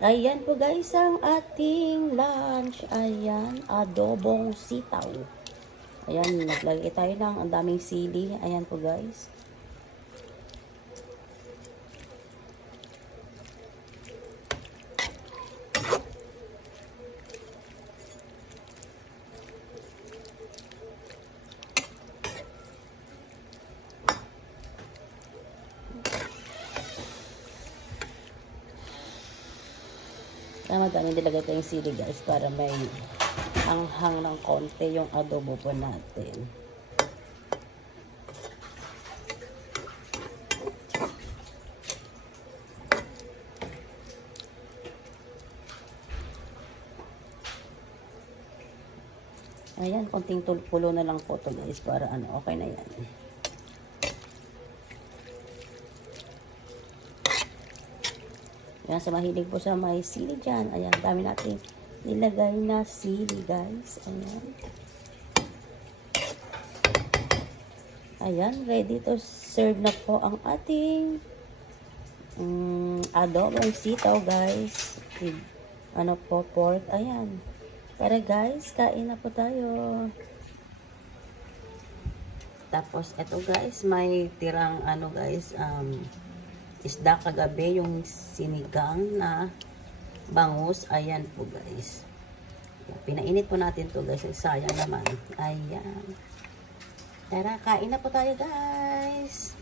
Ayan po guys ang ating lunch. Ayan, adobong sitaw. Ayan, naglagay tayo ng ang daming sili. Ayan po guys. Madami nilagay tayong sili guys para may anghang ng konti yung adobo po natin. Ayan, konting pulo na lang po to guys para okay na yan. Yan, sa mahilig po sa may sili dyan. Ayan, dami natin nilagay na sili, guys. Ayan. Ayan, ready to serve na po ang ating adobong sitaw, guys. Pork. Ayan. Tara, guys, kain na po tayo. Tapos, eto, guys, may tirang, isda kagabi, yung sinigang na bangus. Ayan po guys, pinainit po natin to guys, sayang naman. Ayan, tara kain na po tayo guys.